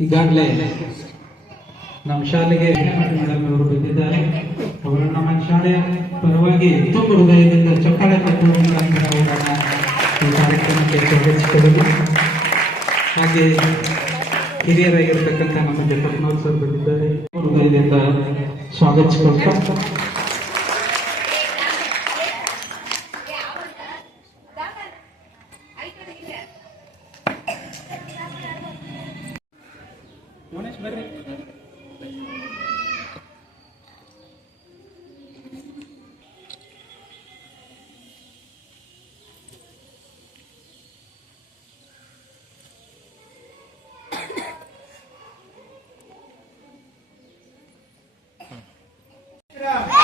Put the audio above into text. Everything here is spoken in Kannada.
ಈಗಾಗಲೇ ನಮ್ಮ ಶಾಲೆಗೆ ಅವರು ಬಂದಿದ್ದಾರೆ. ಅವರು ನಮ್ಮ ಶಾಲೆ ಪರವಾಗಿ ತುಂಬ ಹೃದಯದಿಂದ ಚಪ್ಪಾಳೆ ಅವರನ್ನ ಕಾರ್ಯಕ್ರಮಕ್ಕೆ ಸ್ವಾಗತಿಸಿಕೊಳ್ಳಲು ಹಾಗೆ ಹಿರಿಯರಾಗಿರ್ತಕ್ಕಂಥ ನಮ್ಮ ಸರ್ ಬಂದಿದ್ದಾರೆ. ಹೃದಯದಿಂದ ಸ್ವಾಗತಿಸಿಕೊಳ್ತಾ ¿Pones verde? Yeah.